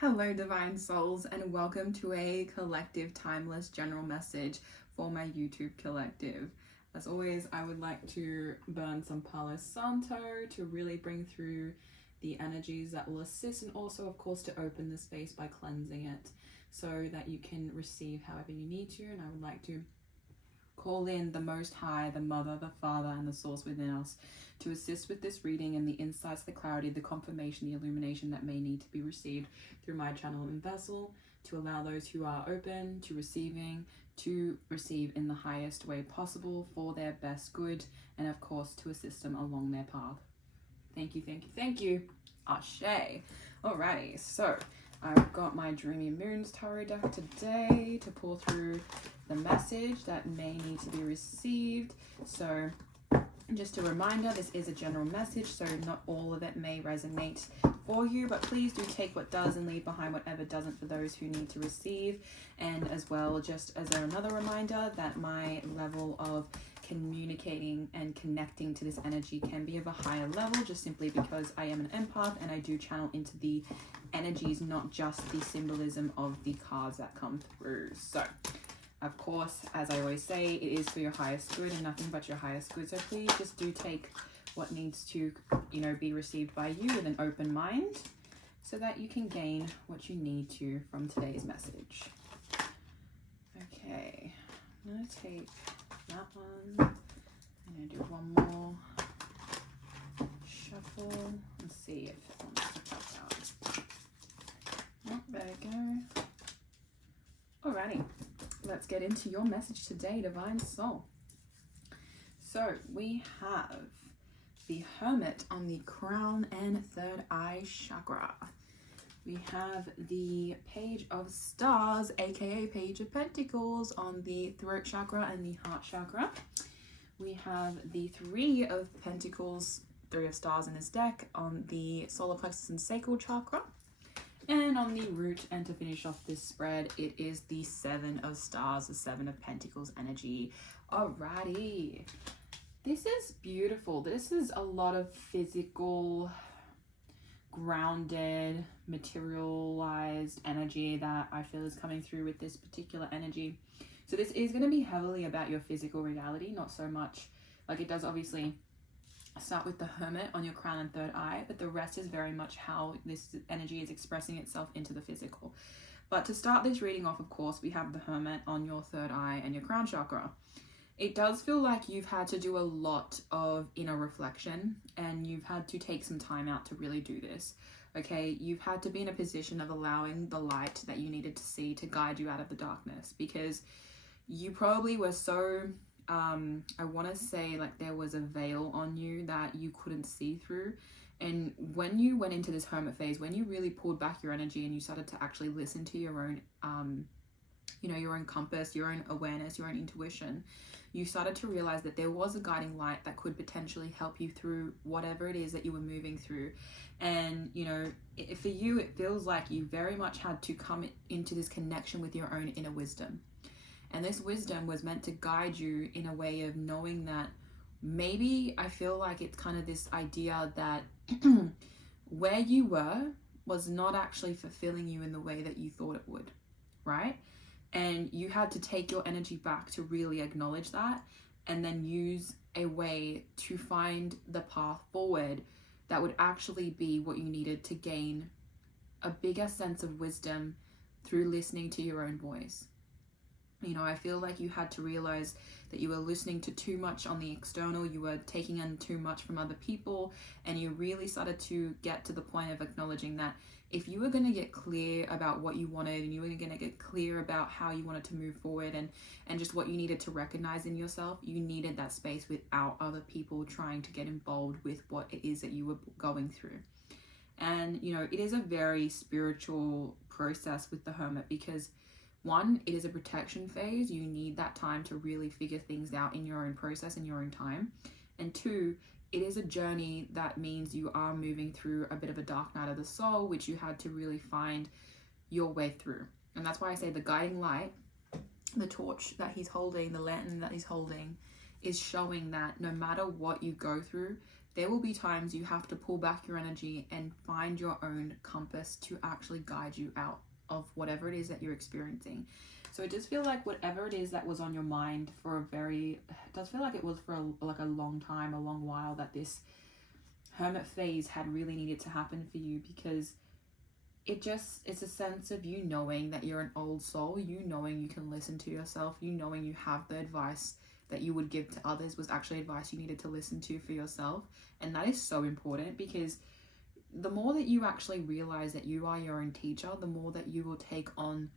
Hello, Divine Souls, and welcome to a collective, timeless general message for my YouTube collective. As always, I would like to burn some Palo Santo to really bring through the energies that will assist, and also, of course, to open the space by cleansing it so that you can receive however you need to. And I would like to call in the Most High, the Mother, the Father, and the Source within us to assist with this reading and the insights, the clarity, the confirmation, the illumination that may need to be received through my channel and vessel, to allow those who are open to receiving to receive in the highest way possible for their best good, and of course to assist them along their path. Thank you, thank you, thank you. Ashe. Alrighty, so I've got my Dreamy Moons Tarot deck today to pull through the message that may need to be received. So just a reminder, this is a general message, so not all of it may resonate for you, but please do take what does and leave behind whatever doesn't for those who need to receive. And as well, just as another reminder, that my level of communicating and connecting to this energy can be of a higher level, just simply because I am an empath and I do channel into the energies, not just the symbolism of the cards that come through. So of course, as I always say, it is for your highest good and nothing but your highest good. So please just do take what needs to, be received by you with an open mind so that you can gain what you need to from today's message. Okay, I'm going to take that one. I'm going to do one more shuffle and see if it wants to pop out. Oh, there we go. Alrighty. Let's get into your message today, Divine Soul. So we have the Hermit on the crown and third eye chakra. We have the Page of Stars, aka Page of Pentacles, on the throat chakra and the heart chakra. We have the Three of Pentacles, Three of Stars in this deck, on the solar plexus and sacral chakra. And on the root, and to finish off this spread, it is the Seven of Stars, the Seven of Pentacles energy. Alrighty. This is beautiful. This is a lot of physical, grounded, materialized energy that I feel is coming through with this particular energy. So this is going to be heavily about your physical reality, not so much, like it does obviously start with the Hermit on your crown and third eye, but the rest is very much how this energy is expressing itself into the physical. But to start this reading off, of course, we have the Hermit on your third eye and your crown chakra. It does feel like you've had to do a lot of inner reflection, and you've had to take some time out to really do this. Okay, you've had to be in a position of allowing the light that you needed to see to guide you out of the darkness, because you probably were so I want to say like there was a veil on you that you couldn't see through. And when you went into this hermit phase, when you really pulled back your energy and you started to actually listen to your own, your own compass, your own awareness, your own intuition, you started to realize that there was a guiding light that could potentially help you through whatever it is that you were moving through. And, for you, it feels like you very much had to come into this connection with your own inner wisdom. And this wisdom was meant to guide you in a way of knowing that maybe I feel like it's kind of this idea that where you were was not actually fulfilling you in the way that you thought it would, right? And you had to take your energy back to really acknowledge that, and then use a way to find the path forward that would actually be what you needed to gain a bigger sense of wisdom through listening to your own voice. I feel like you had to realize that you were listening to too much on the external, you were taking in too much from other people, and you really started to get to the point of acknowledging that if you were going to get clear about what you wanted, and you were going to get clear about how you wanted to move forward, and just what you needed to recognize in yourself, you needed that space without other people trying to get involved with what it is that you were going through. And, it is a very spiritual process with the Hermit, because one, it is a protection phase. You need that time to really figure things out in your own process, in your own time. And two, it is a journey that means you are moving through a bit of a dark night of the soul, which you had to really find your way through. And that's why I say the guiding light, the torch that he's holding, the lantern that he's holding, is showing that no matter what you go through, there will be times you have to pull back your energy and find your own compass to actually guide you out of whatever it is that you're experiencing. So it does feel like whatever it is that was on your mind for it does feel like it was for a long time, a long while, that this hermit phase had really needed to happen for you, because it's a sense of you knowing that you're an old soul, you knowing you can listen to yourself, you knowing you have the advice that you would give to others was actually advice you needed to listen to for yourself. And that is so important, because the more that you actually realize that you are your own teacher, the more that you will take on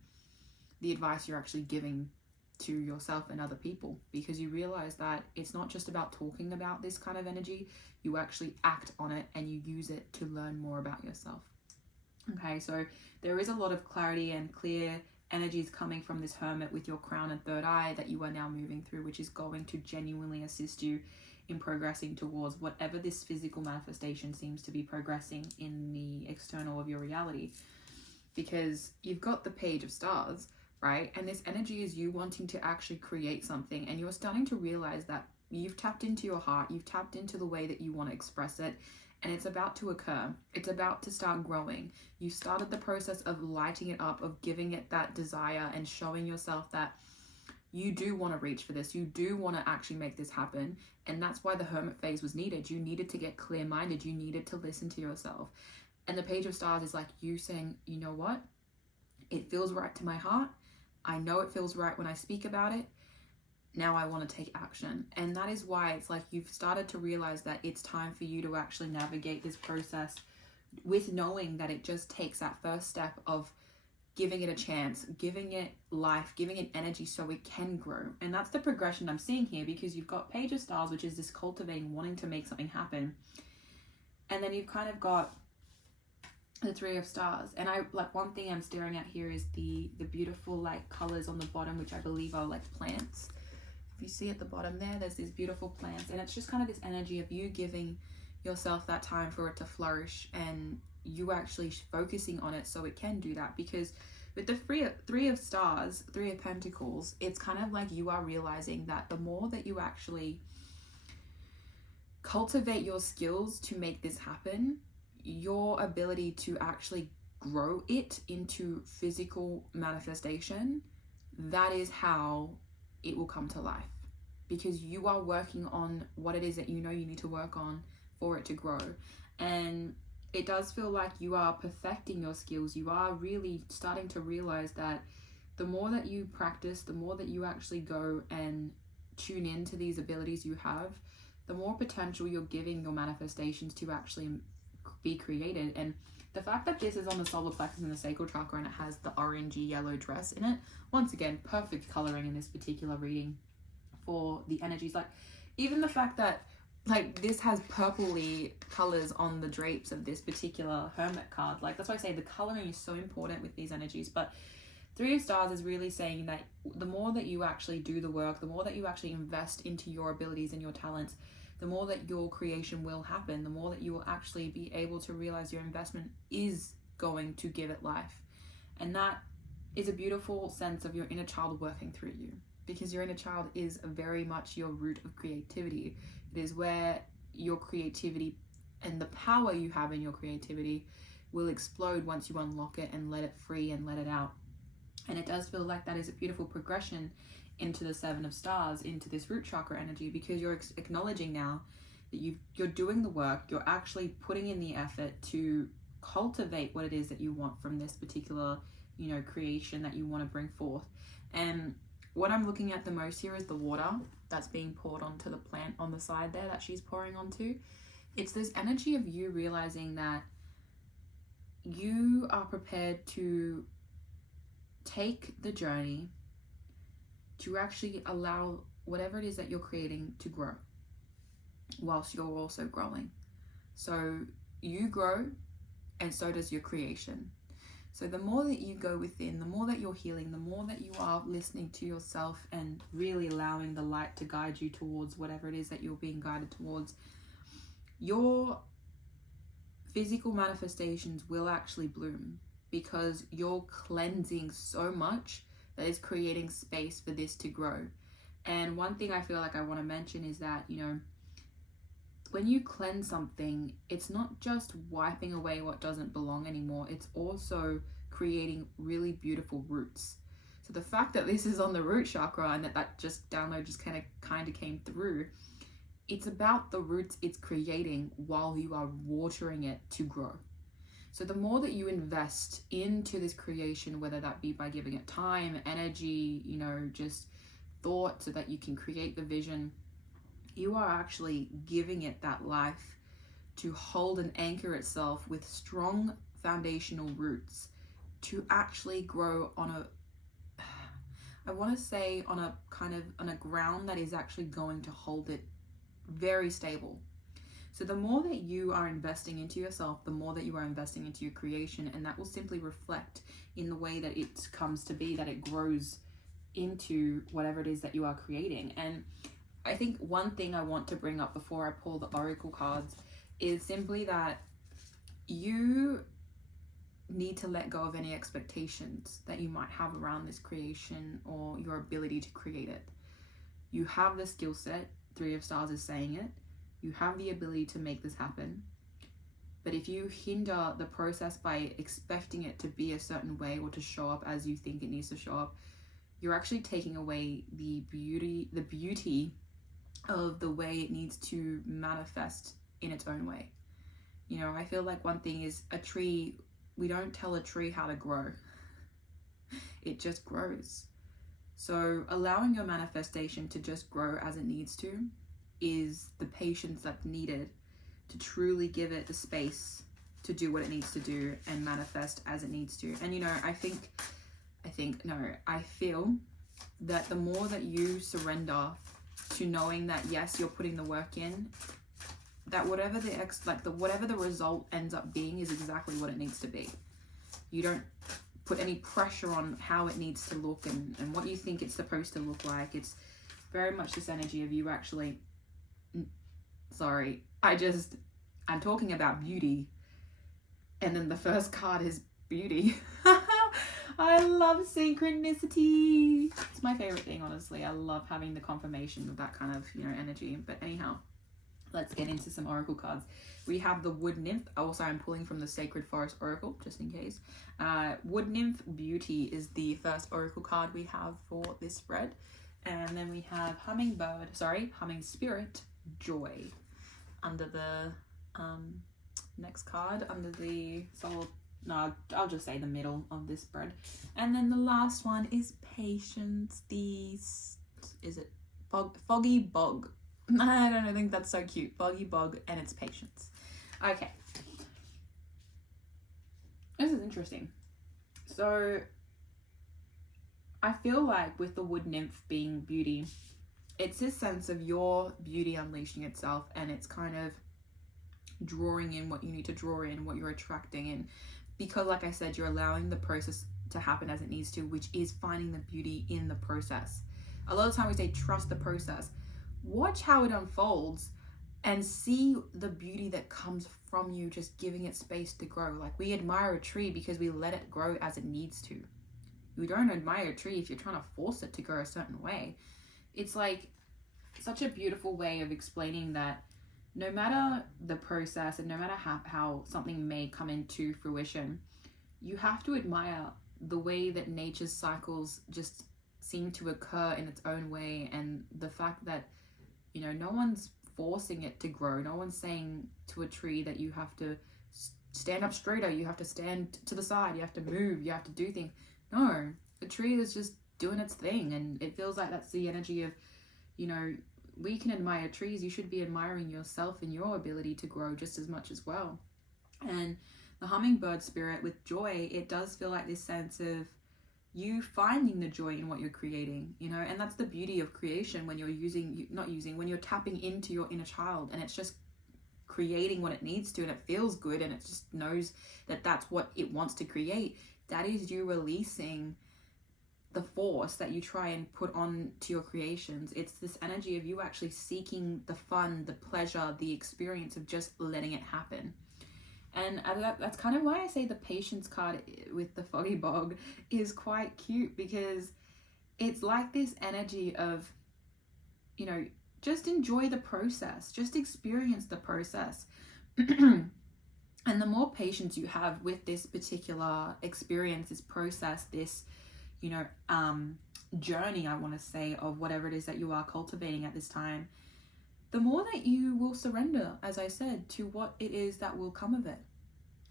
the advice you're actually giving to yourself and other people, because you realize that it's not just about talking about this kind of energy, you actually act on it and you use it to learn more about yourself. Okay, so there is a lot of clarity and clear energies coming from this hermit with your crown and third eye that you are now moving through, which is going to genuinely assist you in progressing towards whatever this physical manifestation seems to be progressing in the external of your reality. Because you've got the Page of Stars, right? And this energy is you wanting to actually create something, and you're starting to realize that you've tapped into your heart, you've tapped into the way that you want to express it, and it's about to occur. It's about to start growing. You started the process of lighting it up, of giving it that desire and showing yourself that you do want to reach for this. You do want to actually make this happen. And that's why the hermit phase was needed. You needed to get clear-minded. You needed to listen to yourself. And the Page of Stars is like you saying, you know what? It feels right to my heart. I know it feels right when I speak about it. Now I want to take action. And that is why it's like you've started to realize that it's time for you to actually navigate this process with knowing that it just takes that first step of giving it a chance, giving it life, giving it energy so it can grow. And that's the progression I'm seeing here, because you've got Page of Stars, which is this cultivating, wanting to make something happen. And then you've kind of got the Three of Stars. And I like, one thing I'm staring at here is the beautiful like colors on the bottom, which I believe are like plants. If you see at the bottom there, there's these beautiful plants, and it's just kind of this energy of you giving yourself that time for it to flourish and you actually focusing on it so it can do that. Because with the Three of Stars, Three of Pentacles, it's kind of like you are realizing that the more that you actually cultivate your skills to make this happen, your ability to actually grow it into physical manifestation, that is how it will come to life, because you are working on what it is that you know you need to work on for it to grow. And it does feel like you are perfecting your skills. You are really starting to realize that the more that you practice, the more that you actually go and tune into these abilities you have, the more potential you're giving your manifestations to actually be created. And the fact that this is on the solar plexus and the sacral chakra, and it has the orangey yellow dress in it, once again, perfect coloring in this particular reading for the energies. Like, even the fact that like this has purpley colors on the drapes of this particular hermit card, like that's why I say the coloring is so important with these energies. But Three of Stars is really saying that the more that you actually do the work, the more that you actually invest into your abilities and your talents, the more that your creation will happen, the more that you will actually be able to realize your investment is going to give it life. And that is a beautiful sense of your inner child working through you, because your inner child is very much your root of creativity. It is where your creativity and the power you have in your creativity will explode once you unlock it and let it free and let it out. And it does feel like that is a beautiful progression into the Seven of Stars, into this root chakra energy, because you're acknowledging now that you're doing the work, you're actually putting in the effort to cultivate what it is that you want from this particular, you know, creation that you want to bring forth. And what I'm looking at the most here is the water that's being poured onto the plant on the side there that she's pouring onto. It's this energy of you realizing that you are prepared to take the journey to actually allow whatever it is that you're creating to grow whilst you're also growing. So you grow and so does your creation. So the more that you go within, the more that you're healing, the more that you are listening to yourself and really allowing the light to guide you towards whatever it is that you're being guided towards, your physical manifestations will actually bloom, because you're cleansing so much that is creating space for this to grow. And one thing I feel like I want to mention is that, you know, when you cleanse something, it's not just wiping away what doesn't belong anymore, it's also creating really beautiful roots. So the fact that this is on the root chakra and that just download just kind of came through, it's about the roots it's creating while you are watering it to grow. So the more that you invest into this creation, whether that be by giving it time, energy, just thought, so that you can create the vision, you are actually giving it that life to hold and anchor itself with strong foundational roots to actually grow on a ground that is actually going to hold it very stable. So the more that you are investing into yourself, the more that you are investing into your creation, and that will simply reflect in the way that it comes to be, that it grows into whatever it is that you are creating. And I think one thing I want to bring up before I pull the oracle cards is simply that you need to let go of any expectations that you might have around this creation or your ability to create it. You have the skill set, Three of Stars is saying it. You have the ability to make this happen. But if you hinder the process by expecting it to be a certain way or to show up as you think it needs to show up, you're actually taking away the beauty of the way it needs to manifest in its own way. I feel like one thing is a tree, we don't tell a tree how to grow. It just grows. So allowing your manifestation to just grow as it needs to is the patience that's needed to truly give it the space to do what it needs to do and manifest as it needs to. And I feel that the more that you surrender to knowing that yes, you're putting the work in, that whatever the result ends up being is exactly what it needs to be. You don't put any pressure on how it needs to look and what you think it's supposed to look like. It's very much this energy of you actually, I'm talking about beauty, and then the first card is beauty. I love synchronicity. It's my favorite thing, honestly. I love having the confirmation of that kind of, energy. But anyhow, let's get into some oracle cards. We have the Wood Nymph. Also, I'm pulling from the Sacred Forest Oracle, just in case. Wood Nymph Beauty is the first oracle card we have for this spread. And then we have Humming Spirit Joy under the next card, under the soul. No, I'll just say the middle of this spread. And then the last one is Patience. Foggy Bog? I don't think that's so cute. Foggy Bog, and it's Patience. Okay. This is interesting. So I feel like with the Wood Nymph being beauty, it's this sense of your beauty unleashing itself, and it's kind of drawing in what you need to draw in, what you're attracting in. Because like I said, you're allowing the process to happen as it needs to, which is finding the beauty in the process. A lot of time we say trust the process. Watch how it unfolds and see the beauty that comes from you just giving it space to grow. Like, we admire a tree because we let it grow as it needs to. You don't admire a tree if you're trying to force it to grow a certain way. It's like such a beautiful way of explaining that no matter the process and no matter how something may come into fruition, you have to admire the way that nature's cycles just seem to occur in its own way, and the fact that, no one's forcing it to grow. No one's saying to a tree that you have to stand up straighter, you have to stand to the side, you have to move, you have to do things. No, the tree is just doing its thing, and it feels like that's the energy of, we can admire trees. You should be admiring yourself and your ability to grow just as much as well. And the hummingbird spirit with joy, it does feel like this sense of you finding the joy in what you're creating, and that's the beauty of creation when when you're tapping into your inner child, and it's just creating what it needs to, and it feels good, and it just knows that that's what it wants to create. That is you releasing the force that you try and put on to your creations. It's this energy of you actually seeking the fun, the pleasure, the experience of just letting it happen. And that's kind of why I say the Patience card with the Foggy Bog is quite cute, because it's like this energy of, just enjoy the process, just experience the process. And the more patience you have with this particular experience, this process, this, you know, journey, I want to say, of whatever it is that you are cultivating at this time, the more that you will surrender, as I said, to what it is that will come of it.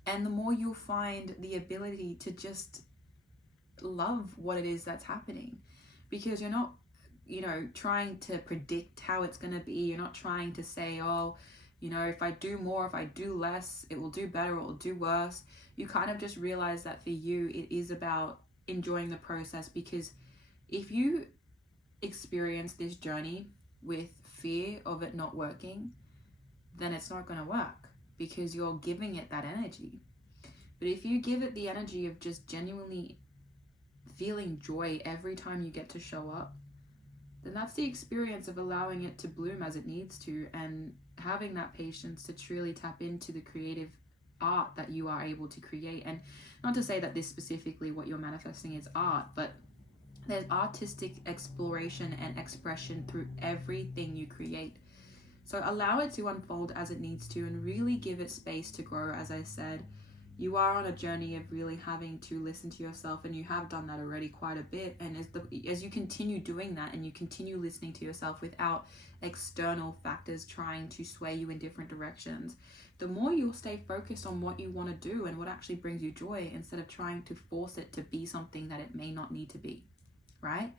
And the more you'll find the ability to just love what it is that's happening, because you're not, you know, trying to predict how it's going to be. You're not trying to say, oh, you know, if I do more, if I do less, it will do better, or it will do worse. You kind of just realize that for you, it is about enjoying the process, because if you experience this journey with fear of it not working, then it's not going to work, because you're giving it that energy. But if you give it the energy of just genuinely feeling joy every time you get to show up, then that's the experience of allowing it to bloom as it needs to, and having that patience to truly tap into the creative art that you are able to create. And not to say that this specifically what you're manifesting is art, but there's artistic exploration and expression through everything you create. So allow it to unfold as it needs to, and really give it space to grow. As I said, you are on a journey of really having to listen to yourself, and you have done that already quite a bit. And as you continue doing that, and you continue listening to yourself without external factors trying to sway you in different directions, the more you'll stay focused on what you want to do and what actually brings you joy, instead of trying to force it to be something that it may not need to be, right?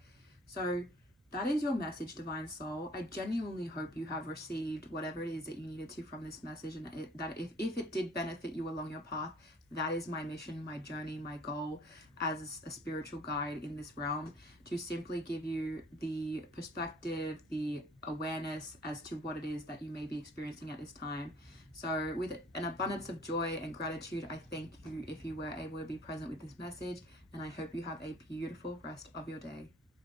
So that is your message, Divine Soul. I genuinely hope you have received whatever it is that you needed to from this message, and that if it did benefit you along your path, that is my mission, my journey, my goal as a spiritual guide in this realm, to simply give you the perspective, the awareness as to what it is that you may be experiencing at this time. So with an abundance of joy and gratitude, I thank you if you were able to be present with this message, and I hope you have a beautiful rest of your day.